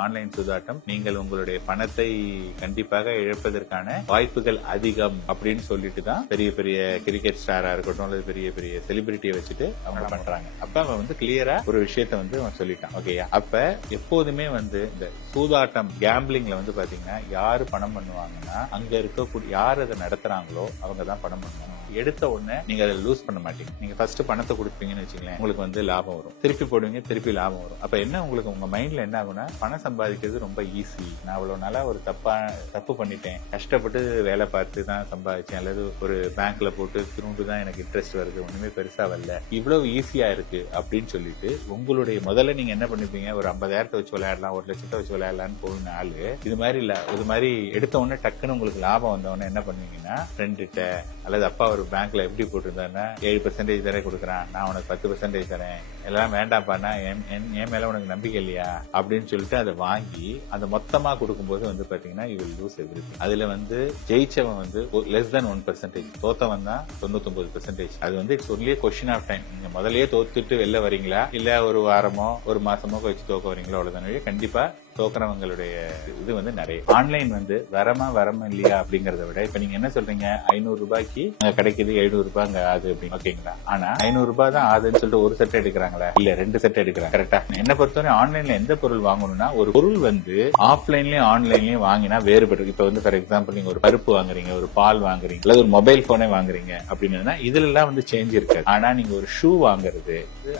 Online சூதாட்டம் நீங்கள் உங்களுடைய பணத்தை கண்டிப்பாக இழப்பதற்கான வாய்ப்புகள் அதிகம் அப்படின்னு சொல்லிட்டு தான் பெரிய பெரிய கிரிக்கெட் ஸ்டாரா இருக்கட்டும் அல்லது பெரிய பெரிய செலிபிரிட்டியை வச்சுட்டு அவங்க பண்றாங்க. அப்ப அவன் வந்து கிளியரா ஒரு விஷயத்த வந்து அவன் சொல்லிட்டான். ஓகேயா, அப்ப எப்போதுமே வந்து இந்த சூதாட்டம் கேம்பிளிங்ல வந்து பாத்தீங்கன்னா யாரு பணம் பண்ணுவாங்கன்னா அங்க இருக்கக்கூடிய யாரு அதை நடத்துறாங்களோ அவங்க தான் பணம் பண்ணுவாங்க. எடுத்த உடனே நீங்க அதை லூஸ் பண்ண மாட்டீங்க. நீங்க ஃபர்ஸ்ட் பணத்தை கொடுப்பீங்கன்னு வச்சுங்களேன், உங்களுக்கு வந்து லாபம் வரும், திருப்பி போடுவீங்க, திருப்பி லாபம் வரும். அப்ப என்ன உங்களுக்கு உங்க மைண்ட்ல என்ன ஆகும்னா பணம் சம்பாதிக்கிறது ரொம்ப ஈஸி, நான் அவ்வளவு நாளா ஒரு தப்பு பண்ணிட்டேன், கஷ்டப்பட்டு வேலை பார்த்து தான் சம்பாதிச்சேன், அல்லது ஒரு பேங்க்ல போட்டு திரும்ப தான் எனக்கு இன்ட்ரெஸ்ட் வருது, ஒண்ணுமே பெருசா வரல, இவ்வளவு ஈஸியா இருக்கு அப்படின்னு சொல்லிட்டு உங்களுடைய முதல்ல நீங்க என்ன பண்ணிப்பீங்க, ஒரு 50,000 வச்சு விளையாடலாம், 1,00,000 வச்சு விளையாடலாம்னு போன ஆளு இது மாதிரி இல்ல, இது மாதிரி எடுத்த உடனே டக்குன்னு உங்களுக்கு லாபம் வந்த உடனே என்ன பண்ணுவீங்கன்னா ஃப்ரெண்ட்கிட்ட அல்லது அப்பா ஒரு பேங்க்ல எப்படி போட்டிருந்தாருன்னா 7% தர கொடுக்குறான், நான் உனக்கு 10% தரேன், எல்லாம் வேண்டாம்ப்பானா என் மேல உனக்கு நம்பிக்கை இல்லையா அப்படின்னு சொல்லிட்டு அதை வாங்கி அந்த மொத்தமா கொடுக்கும்போது வந்து பாத்தீங்கன்னா you will lose everything. அதுல வந்து ஜெயிச்சவன் வந்து less than 1%, தோத்தவன் தான் 99%. அது வந்து it's only question of time. நீங்க முதல்லயே தோத்துட்டு வெளில வரீங்களா இல்ல ஒரு வாரமோ ஒரு மாசமோ கழிச்சு தோக்க வரீங்களோ அவ்வளவுதான். கண்டிப்பா தோக்குறவங்களுடைய இது வந்து நிறைய. ஆன்லைன் வந்து வரமா இல்லையா அப்படிங்கறத விட இப்ப நீங்க என்ன சொல்றீங்க, 500 ரூபாய்க்கு கிடைக்குது, 700 ரூபாய் அங்க ஆகுது அப்படின்னு ஓகேங்களா. ஆனா 500 ரூபாய் தான் ஆகுதுன்னு சொல்லிட்டு ஒரு செட் எடுக்கிறாங்களா இல்ல 2 செட் எடுக்கிறாங்க. கரெக்டா? என்ன பொறுத்தவரை ஆன்லைன்ல எந்த பொருள் வாங்கணும்னா ஒரு பொருள் வந்து ஆஃப்லைன்லயும் ஆன்லைன்லயும் வாங்கினா வேறுபட்டு. இப்ப வந்து ஃபார் எக்ஸாம்பிள் நீங்க ஒரு பருப்பு வாங்குறீங்க, ஒரு பால் வாங்குறீங்க, அல்லது ஒரு மொபைல் போனே வாங்குறீங்க அப்படின்னா இதுல எல்லாம் வந்து சேஞ்ச் இருக்காது. ஆனா நீங்க ஒரு ஷூ வாங்குறது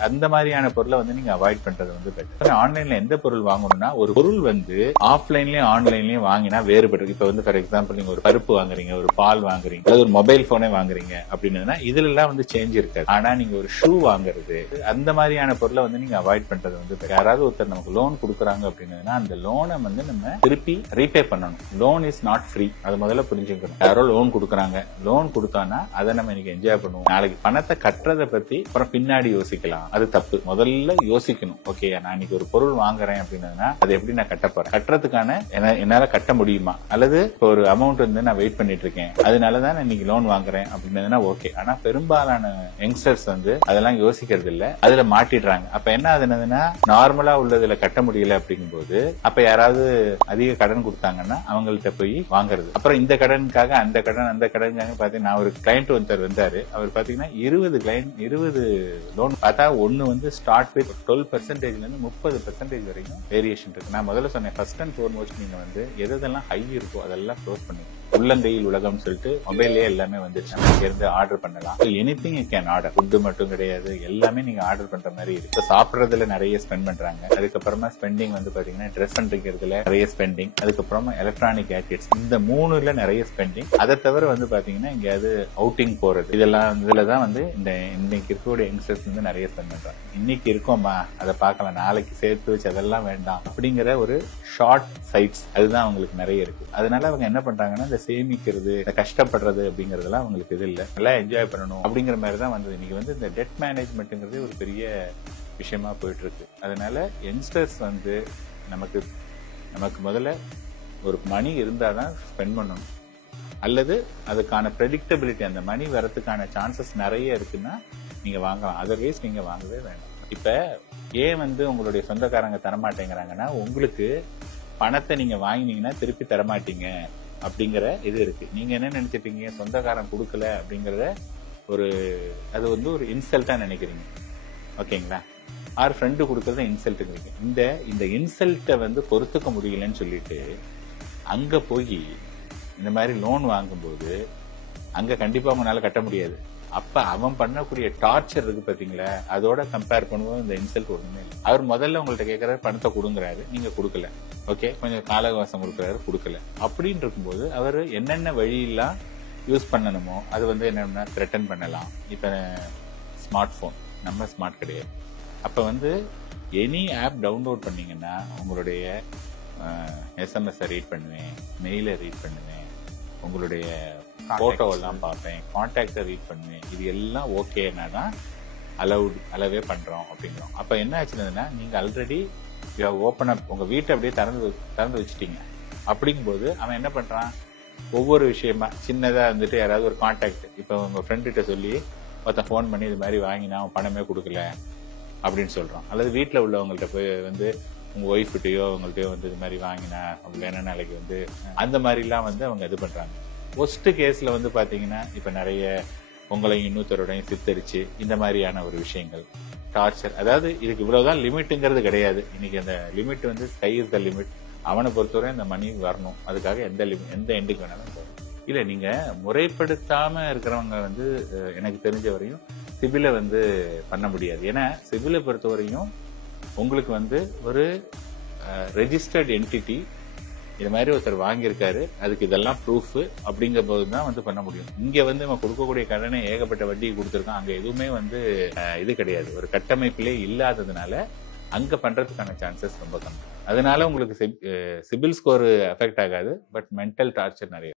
அந்த மாதிரியான பொருளை வந்து நீங்க அவாய்ட் பண்றது வந்து பெட்டர். ஆன்லைன்ல எந்த பொருள் வாங்கணும்னா ஒரு பொருள் வந்து ஆஃப்லைன்லயும் ஆன்லைன்லயும் வாங்கினா வேறுபட்டு. இப்ப வந்து ஃபார் எக்ஸாம்பிள் நீங்க ஒரு பருப்பு வாங்குறீங்க, ஒரு பால் வாங்குறீங்க, அல்லது ஒரு மொபைல் போனே வாங்குறீங்க அப்படின்னா இதுல எல்லாம் வந்து சேஞ்ச் இருக்காது. ஆனா நீங்க ஒரு ஷூ வாங்குறது அந்த மாதிரியான பொருளை வந்து நீங்க அவாய்ட் பண்றது வந்து யாராவது ஒருத்தர் நமக்கு லோன் கொடுக்குறாங்க அப்படின்னா அந்த லோனை வந்து நம்ம திருப்பி ரீபே பண்ணணும். லோன் இஸ் நாட் ஃப்ரீ, அது முதல்ல புரிஞ்சுக்கணும். யாரோ லோன் கொடுக்குறாங்க, லோன் கொடுத்தானா அதை நம்ம இன்னைக்கு என்ஜாய் பண்ணுவோம், நாளைக்கு பணத்தை கட்டுறதை பத்தி அப்புறம் பின்னாடி யோசிக்கலாம். அது தப்பு. முதல்ல யோசிக்கணும். ஓகே, நான் இன்னைக்கு ஒரு பொருள் வாங்குறேன் அப்படின்னா அது எப்படி நான் கட்ட போறேன், கட்டுறதுக்கான என்னால கட்ட முடியுமா, அல்லது ஒரு அமௌண்ட் வந்து நான் வெயிட் பண்ணிட்டு இருக்கேன் அதனாலதான் நான் இன்னைக்கு லோன் வாங்குறேன் அப்படின்னா ஓகே. ஆனா பெரும்பாலான யங்ஸ்டர்ஸ் வந்து அதெல்லாம் யோசிக்கிறது இல்ல, அதுல மாட்டிடுறாங்க. அப்ப என்ன ஆகுதுன்னா நார்மலா உள்ளதுல கட்ட முடியல அப்படிங்கும்போது அப்ப யாராவது அதிக கடன் கொடுத்தாங்கன்னா அவங்கள்ட்ட போய் வாங்குறது. அப்புறம் இந்த கடனுக்காக அந்த கடனுக்காக பாத்தீங்கன்னா நான் ஒரு கிளைண்ட் ஒருத்தர் வந்தாரு, அவர் பாத்தீங்கன்னா 20 லோன் பார்த்தா ஒன்னு வந்து ஸ்டார்ட் வித் 12% இருந்து 30% வரைக்கும் வேரியேஷன் இருக்கு. நான் முதல்ல சொன்னேன் ஃபர்ஸ்ட் அண்ட் ஃபோர்மோஸ்ட் நீங்க வந்து எதெல்லாம் ஹை இருக்கோ அதெல்லாம் க்ளோஸ் பண்ணுங்க. உள்ளங்கையில் உலகம் சொல்லிட்டு மொபைல்லே எல்லாமே வந்துருச்சு, நம்ம இருந்து ஆர்டர் பண்ணலாம். Anything you can order. Food மட்டும் கிடையாது, எல்லாமே நீங்க ஆர்டர் பண்ற மாதிரி இருக்கு. இப்ப சாப்பிடறதுல நிறைய ஸ்பெண்ட் பண்றாங்க, அதுக்கப்புறமா ஸ்பெண்டிங் வந்து பாத்தீங்கன்னா ட்ரெஸ் பண்றதுல நிறைய ஸ்பெண்டிங், அதுக்கப்புறமா எலக்ட்ரானிக் கேட்ஜெட்ஸ், இந்த 3ல நிறைய ஸ்பெண்டிங். அதை தவிர வந்து பாத்தீங்கன்னா எங்கேயாவது அவுட்டிங் போறது, இதெல்லாம் இதுலதான் வந்து இந்த இன்னைக்கு இருக்கக்கூடிய யங்ஸ்டர்ஸ் வந்து நிறைய ஸ்பெண்ட் பண்றாங்க. இன்னைக்கு இருக்கோமா அதை பார்க்கலாம், நாளைக்கு சேர்த்து வச்சு அதெல்லாம் வேண்டாம் அப்படிங்கிற ஒரு ஷார்ட் சைட்ஸ் அதுதான் அவங்களுக்கு நிறைய இருக்கு. அதனால அவங்க என்ன பண்றாங்கன்னா இந்த சேமிக்கிறது, இந்த கஷ்டப்படுறது அப்படிங்கறதெல்லாம் அவங்களுக்கு இது இல்ல, நல்லா என்ஜாய் பண்ணணும் அப்படிங்கிற மாதிரி தான் வந்தது. இன்னைக்கு வந்து இந்த டெட் மேனேஜ்மெண்ட்ங்கிறது ஒரு பெரிய விஷயமா போயிட்டு இருக்கு. அதனால யங்ஸ்டர்ஸ் வந்து நமக்கு முதல்ல ஒரு மணி இருந்தாதான் ஸ்பெண்ட் பண்ணணும், அல்லது அதுக்கான ப்ரெடிக்டபிலிட்டி, அந்த மணி வரதுக்கான சான்சஸ் நிறைய இருக்குன்னா நீங்க வாங்கலாம், அதர்வைஸ் நீங்க வாங்கவே வேண்டாம். இப்ப ஏன் வந்து உங்களுடைய சொந்தக்காரங்க தரமாட்டேங்கிறாங்கன்னா உங்களுக்கு பணத்தை நீங்க வாங்கினீங்கன்னா திருப்பி தரமாட்டீங்க அப்படிங்கிற இது இருக்கு. நீங்க என்ன நினைச்சிட்டீங்க, சொந்தக்காரன் கொடுக்கல அப்படிங்கறத அது வந்து ஒரு இன்சல்ட்டா நினைக்கிறீங்க. ஓகேங்களா? ஆர் ஃப்ரெண்டு கொடுக்கறத இன்சல்ட்டுங்கிறீங்க. இந்த இன்சல்ட்டை வந்து பொறுத்துக்க முடியலன்னு சொல்லிட்டு அங்க போய் இந்த மாதிரி லோன் வாங்கும்போது அங்க கண்டிப்பா உங்களால கட்ட முடியாது. அப்ப அவன் பண்ணக்கூடிய டார்ச்சர் இருக்கு பாத்தீங்களா, அதோட கம்பேர் பண்ணுவோம் இந்த இன்சல்ட் ஒண்ணுமே இல்லை. அவர் முதல்ல உங்கள்ட்ட கேட்கறாரு, பணத்தை கொடுங்கறாரு, நீங்க கொடுக்கல. ஓகே, கொஞ்சம் காலவாசம் கொடுக்கறாரு, கொடுக்கல. அப்படின்னு இருக்கும்போது அவர் என்னென்ன வழியெல்லாம் யூஸ் பண்ணணுமோ அது வந்து என்னன்னா த்ரெட்டன் பண்ணலாம். இப்ப ஸ்மார்ட் போன், நம்ம ஸ்மார்ட் கிடையாது. அப்ப வந்து எனி ஆப் டவுன்லோட் பண்ணீங்கன்னா உங்களுடைய எஸ்எம்எஸ் ரீட் பண்ணுவேன், மெயிலை ரீட் பண்ணுவேன், உங்களுடைய போட்டோ எல்லாம் பார்ப்பேன், கான்டாக்ட ரீட் பண்ணுவேன், இது எல்லாம் ஓகேனா தான் அலவே பண்றோம் அப்படிங்கிறோம். அப்ப என்ன ஆச்சுன்னா நீங்க ஆல்ரெடி ஓபன் அப், உங்க வீட்டை அப்படியே திறந்து வச்சுட்டீங்க. அப்படிங்கும்போது அவன் என்ன பண்றான், ஒவ்வொரு விஷயமா சின்னதா வந்துட்டு யாராவது ஒரு கான்டாக்ட், இப்ப உங்க ஃப்ரெண்ட் கிட்ட சொல்லி ஒருத்தன் போன் பண்ணி இது மாதிரி வாங்கினா அவன் பணமே கொடுக்கல அப்படின்னு சொல்றான், அல்லது வீட்டுல உள்ளவங்கள்ட்ட போய் வந்து உங்க ஒய்ஃப்கிட்டயோ அவங்கள்ட்டயோ வந்து இது மாதிரி வாங்கினா அப்படின்னா நாளைக்கு வந்து அந்த மாதிரிலாம் வந்து அவங்க இது பண்றாங்க. ஒஸ்ட் கேஸ்ல வந்து பாத்தீங்கன்னா இப்ப நிறைய உங்களையும் இன்னொருத்தரோடையும் சித்தரிச்சு இந்த மாதிரியான ஒரு விஷயங்கள் டார்ச்சர். அதாவது இதுக்கு இவ்வளவுதான் லிமிட்டுங்கிறது கிடையாது. இன்னைக்கு அந்த லிமிட் வந்து ஸ்கை இஸ் த லிமிட். அவனை பொறுத்தவரை அந்த மணி வரணும். அதுக்காக எந்த எண்டுக்கு வேணாலும் போகணும். இல்ல நீங்க முறைப்படுத்தாம இருக்கிறவங்க வந்து எனக்கு தெரிஞ்ச வரையும் சிபிலை வந்து பண்ண முடியாது. ஏன்னா சிபிலை பொறுத்தவரையும் உங்களுக்கு வந்து ஒரு ரெஜிஸ்டர்ட் என்டிட்டி இது மாதிரி ஒருத்தர் வாங்கியிருக்காரு, அதுக்கு இதெல்லாம் ப்ரூஃப் அப்படிங்கிற போதுதான் வந்து பண்ண முடியும். இங்க வந்து நம்ம கொடுக்கக்கூடிய கடனை ஏகப்பட்ட வட்டி கொடுத்துருக்கோம். அங்க எதுவுமே வந்து இது கிடையாது, ஒரு கட்டமைப்பிலே இல்லாததுனால அங்க பண்றதுக்கான சான்சஸ் ரொம்ப கம்மி. அதனால உங்களுக்கு சிபில் ஸ்கோர் அஃபெக்ட் ஆகாது, பட் மென்டல் டார்ச்சர் நிறைய.